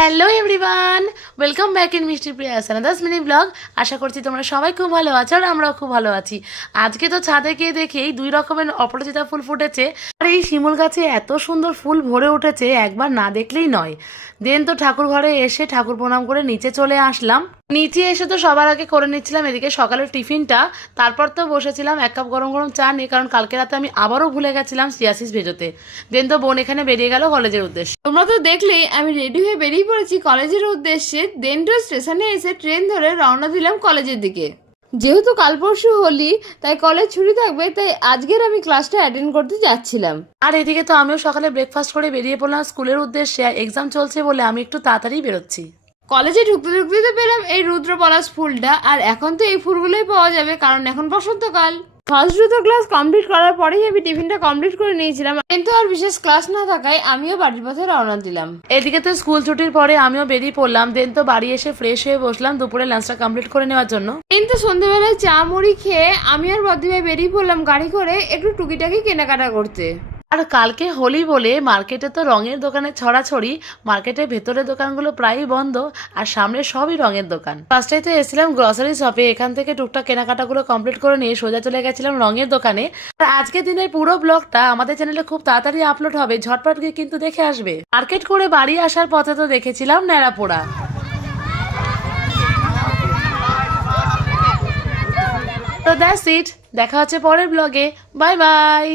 Hello everyone, welcome back in মিষ্টি প্রিয়া সানাদাস mini blog. আশা করছি তোমরা সবাই খুব ভালো আছো আর আমরাও খুব ভালো আছি। আজকে তো ছাদে গিয়ে দেখি 2 রকমের অপরাজিতা ফুল ফুটেছে আর এই শিমুল গাছে এত সুন্দর ফুল ভরে উঠেছে, একবার না দেখলেই নয়। দেন তো ঠাকুর ঘরে এসে ঠাকুর প্রণাম করে নিচে চলে আসলাম। নিচে এসে তো সবার আগে করে নিচ্ছিলাম এদিকে সকালের টিফিনটা, তারপর তো বসেছিলাম 1 কাপ গরম গরম চা নিয়ে, কারণ কালকে রাতে আমি আবারও ভুলে গেছিলাম চিয়াসিস ভেজোতে। দেন তো বোন এখানে বেরিয়ে গেল কলেজের উদ্দেশ্যে। তোমরা তো দেখলেই আমি রেডি হয়ে বেরিয়ে পড়েছি কলেজের উদ্দেশ্যে। দেন তো স্টেশনে এসে ট্রেন ধরে রওনা দিলাম কলেজের দিকে। যেহেতু কাল পরশু হোলি, তাই কলেজ ছুটি থাকবে, তাই আজকের আমি ক্লাসটা অ্যাটেন্ড করতে যাচ্ছিলাম। আর এদিকে তো আমিও সকালে ব্রেকফাস্ট করে বেরিয়ে পড়লাম স্কুলের উদ্দেশ্যে। এক্সাম চলছে বলে আমি একটু তাড়াতাড়ি বেরোচ্ছি। কলেজে ঢুকতে ঢুকতে তো পেলাম এই রুদ্রপলাশ ফুলটা, আর এখন তো এই ফুলগুলোই পাওয়া যাবে কারণ এখন বসন্তকাল। ফার্স্ট দুটো ক্লাস কমপ্লিট করার পরেই আমি টিফিনটা কমপ্লিট করে নিয়েছিলাম, কিন্তু আর বিশেষ ক্লাস না থাকায় আমিও বাড়ির পথে রওনা দিলাম। এদিকে তো স্কুল ছুটির পরে আমিও বেরিয়ে পড়লাম। দেন তো বাড়ি এসে ফ্রেশ হয়ে বসলাম দুপুরে লাঞ্চটা কমপ্লিট করে নেওয়ার জন্য। কিন্তু সন্ধ্যেবেলায় চা মুড়ি খেয়ে আমি আর বদ্দিভাই বেরিয়ে পড়লাম গাড়ি করে একটু টুকিটাকি কেনাকাটা করতে। আর কালকে হোলি বলে মার্কেটে তো রঙের দোকানে ছড়াছড়ি। মার্কেটের ভেতরের দোকানগুলো প্রায়ই বন্ধ আর সামনে সবই রঙের দোকান। ফার্স্টেই তো এসেছিলাম গ্রসারি শপে, এখান থেকে টুকটাক কেনাকাটাগুলো কমপ্লিট করে নিয়ে সোজা চলে গেছিলাম রঙের দোকানে। আর আজকের দিনের পুরো ব্লগটা আমাদের চ্যানেলে খুব তাড়াতাড়ি আপলোড হবে, ঝটপট গিয়ে কিন্তু দেখে আসবে। মার্কেট করে বাড়ি আসার পথে তো দেখেছিলাম ন্যাড়াপোড়া। তো দ্যাটস ইট, দেখা হচ্ছে পরের ব্লগে। Bye bye.